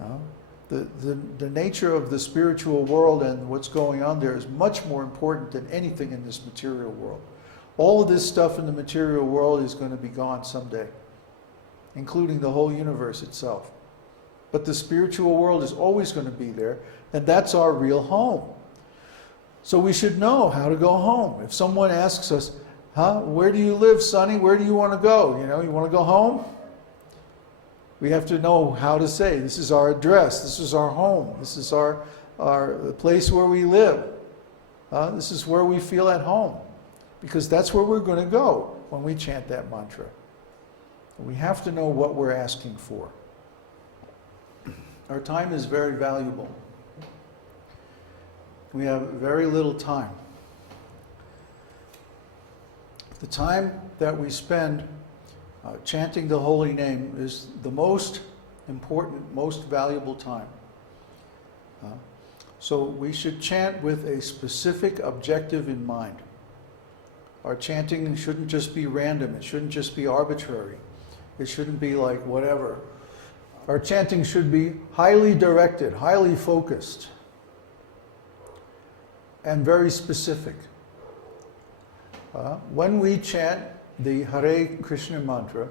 Uh, the nature of the spiritual world and what's going on there is much more important than anything in this material world. All of this stuff in the material world is going to be gone someday, including the whole universe itself. But the spiritual world is always going to be there, and that's our real home. So we should know how to go home. If someone asks us, where do you live, Sonny? Where do you want to go? You want to go home? We have to know how to say, this is our address, this is our home, this is our place where we live. This is where we feel at home. Because that's where we're going to go when we chant that mantra. We have to know what we're asking for. Our time is very valuable. We have very little time. The time that we spend chanting the holy name is the most important, most valuable time. So we should chant with a specific objective in mind. Our chanting shouldn't just be random. It shouldn't just be arbitrary. It shouldn't be like whatever. Our chanting should be highly directed, highly focused, and very specific. When we chant the Hare Krishna mantra,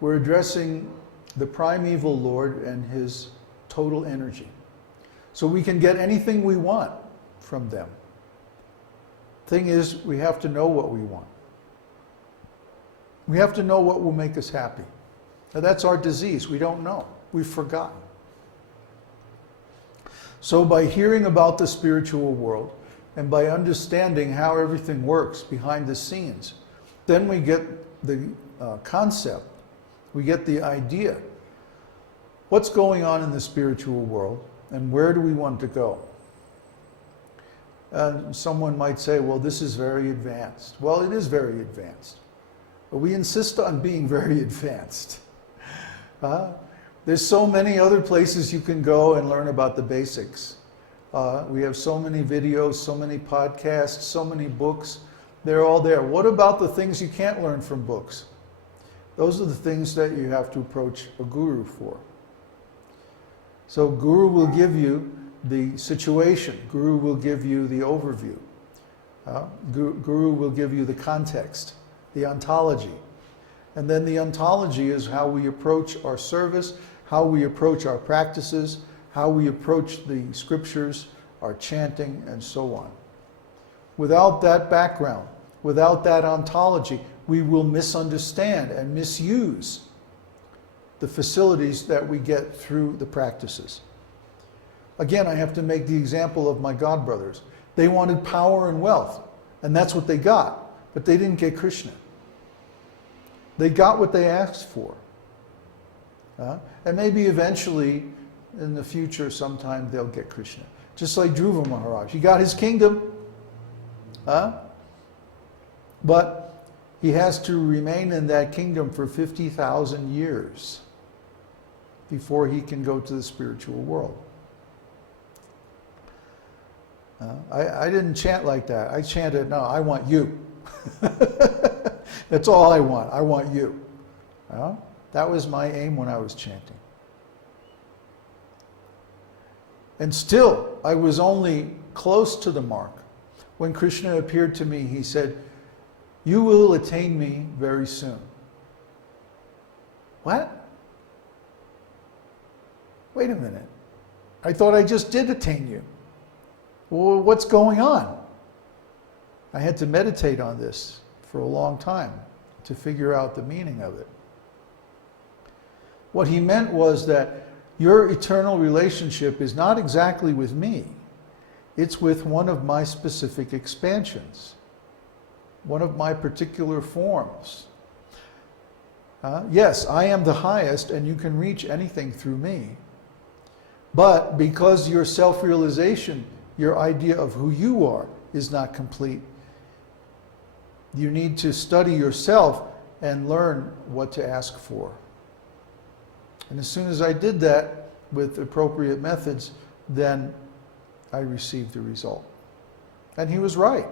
we're addressing the primeval Lord and his total energy. So we can get anything we want from them. Thing is, we have to know what we want. We have to know what will make us happy. Now that's our disease. We don't know. We've forgotten. So by hearing about the spiritual world and by understanding how everything works behind the scenes, then we get the concept, we get the idea. What's going on in the spiritual world and where do we want to go? Someone might say, well, this is very advanced. Well, it is very advanced. But we insist on being very advanced. There's so many other places you can go and learn about the basics. We have so many videos, so many podcasts, so many books. They're all there. What about the things you can't learn from books? Those are the things that you have to approach a guru for. So guru will give you the situation. Guru will give you the overview. Guru will give you the context, the ontology. And then the ontology is how we approach our service, how we approach our practices, how we approach the scriptures, our chanting, and so on. Without that background, without that ontology, we will misunderstand and misuse the facilities that we get through the practices. Again, I have to make the example of my godbrothers. They wanted power and wealth, and that's what they got, but they didn't get Krishna. They got what they asked for. And maybe eventually, in the future, sometime they'll get Krishna. Just like Dhruva Maharaj. He got his kingdom, but he has to remain in that kingdom for 50,000 years before he can go to the spiritual world. I didn't chant like that. I chanted, no, I want you. That's all I want. I want you. That was my aim when I was chanting. And still, I was only close to the mark. When Krishna appeared to me, he said, you will attain me very soon. What? Wait a minute. I thought I just did attain you. Well, what's going on? I had to meditate on this for a long time to figure out the meaning of it. What he meant was that your eternal relationship is not exactly with me. It's with one of my specific expansions, one of my particular forms. Yes, I am the highest and you can reach anything through me. But because your self-realization, your idea of who you are, is not complete, you need to study yourself and learn what to ask for. And as soon as I did that with appropriate methods, then I received the result. And he was right.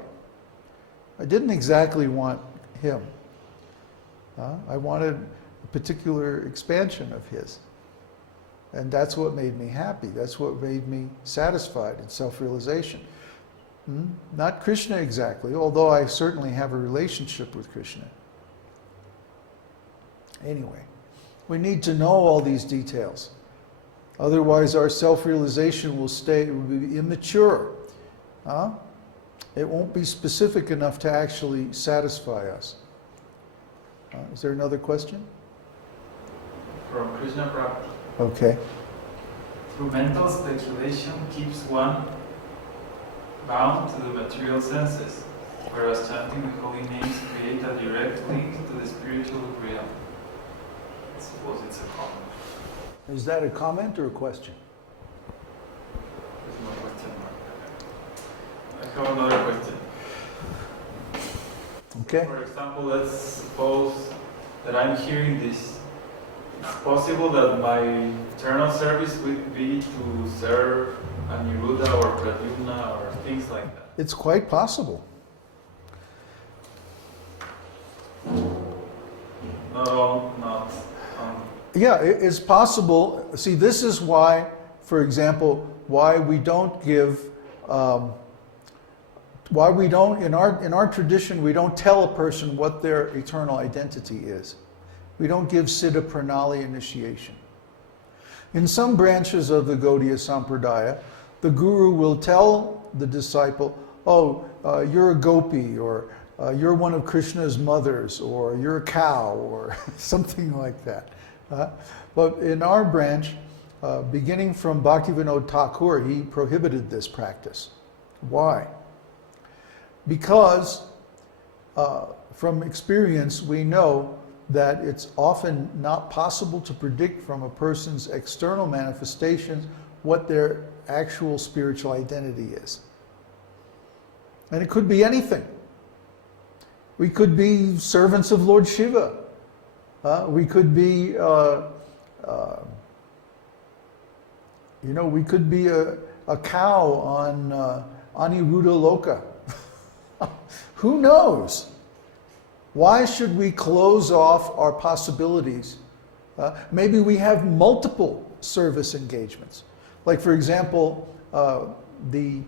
I didn't exactly want him. I wanted a particular expansion of his. And that's what made me happy. That's what made me satisfied in self-realization. Not Krishna exactly, although I certainly have a relationship with Krishna. Anyway, we need to know all these details. Otherwise, our self-realization will be immature. It won't be specific enough to actually satisfy us. Is there another question? From Krishna Prabhu. Okay. Through mental speculation keeps one bound to the material senses, whereas chanting the holy names create a direct link to the spiritual realm. I suppose it's a comment. Is that a comment or a question? There's no question mark. I have another question. Okay. For example, let's suppose that I'm hearing this. It's possible that my eternal service would be to serve Aniruddha or Pradyumna or things like that. It's quite possible. Yeah, it's possible. See, this is why, for example, why we don't give, in our tradition, we don't tell a person what their eternal identity is. We don't give Siddha Pranali initiation. In some branches of the Gaudiya Sampradaya, the guru will tell the disciple, you're a gopi, or you're one of Krishna's mothers, or you're a cow, or something like that. But in our branch, beginning from Bhaktivinoda Thakur, he prohibited this practice. Why? Because from experience we know that it's often not possible to predict from a person's external manifestations what their actual spiritual identity is. And it could be anything. We could be servants of Lord Shiva. We could be, we could be a cow on Aniruddha Loka. Who knows? Why should we close off our possibilities? Maybe we have multiple service engagements. Like, for example, the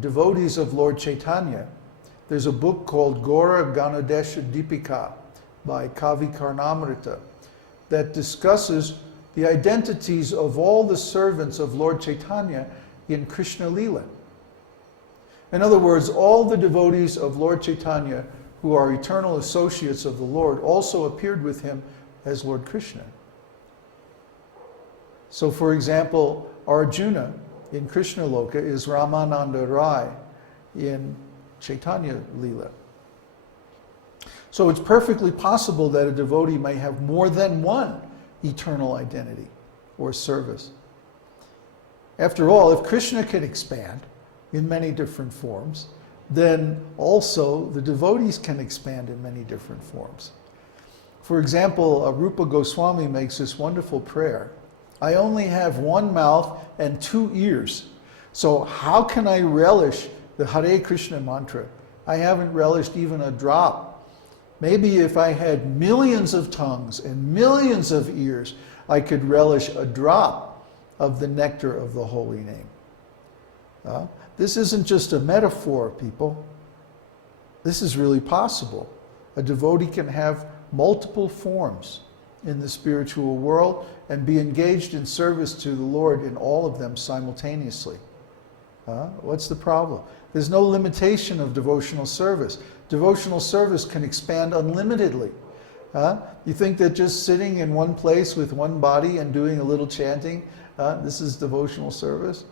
devotees of Lord Chaitanya, there's a book called Gaura Ganodesha Deepika by Kavi Karnamrita that discusses the identities of all the servants of Lord Chaitanya in Krishna Lila. In other words, all the devotees of Lord Chaitanya who are eternal associates of the Lord also appeared with him as Lord Krishna. So, for example, Arjuna in Krishna Loka is Ramananda Rai in Chaitanya Lila. So it's perfectly possible that a devotee may have more than one eternal identity or service. After all, if Krishna can expand in many different forms, then also the devotees can expand in many different forms. For example, Rupa Goswami makes this wonderful prayer. I only have one mouth and two ears, so how can I relish the Hare Krishna mantra? I haven't relished even a drop. Maybe if I had millions of tongues and millions of ears, I could relish a drop of the nectar of the holy name. This isn't just a metaphor, people. This is really possible. A devotee can have multiple forms in the spiritual world and be engaged in service to the Lord in all of them simultaneously. What's the problem? There's no limitation of devotional service. Devotional service can expand unlimitedly. You think that just sitting in one place with one body and doing a little chanting, this is devotional service?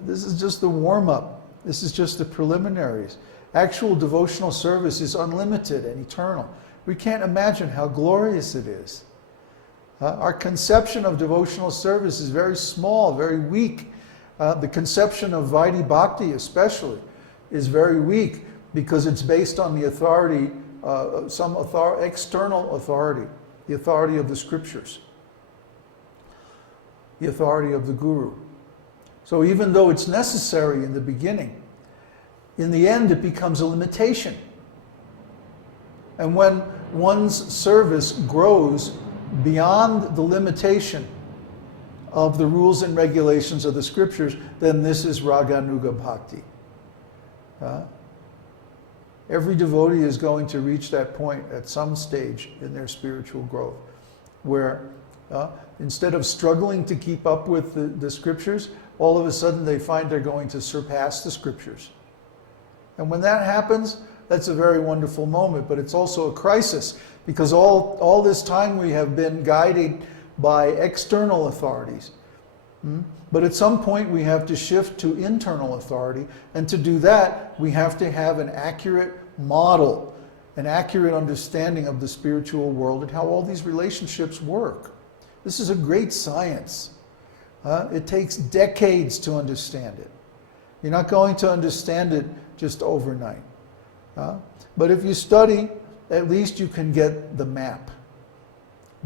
This is just the warm-up. This is just the preliminaries. Actual devotional service is unlimited and eternal. We can't imagine how glorious it is. Our conception of devotional service is very small, very weak. The conception of Vaidhi Bhakti especially is very weak because it's based on the authority, external authority, the authority of the scriptures, the authority of the guru. So even though it's necessary in the beginning, in the end it becomes a limitation. And when one's service grows beyond the limitation of the rules and regulations of the scriptures, then this is Raganuga Bhakti. Every devotee is going to reach that point at some stage in their spiritual growth where instead of struggling to keep up with the scriptures, all of a sudden they find they're going to surpass the scriptures. And when that happens, that's a very wonderful moment, but it's also a crisis because all this time we have been guided by external authorities. But at some point we have to shift to internal authority, and to do that we have to have an accurate model, an accurate understanding of the spiritual world and how all these relationships work. This is a great science. It takes decades to understand it. You're not going to understand it just overnight. But if you study, at least you can get the map.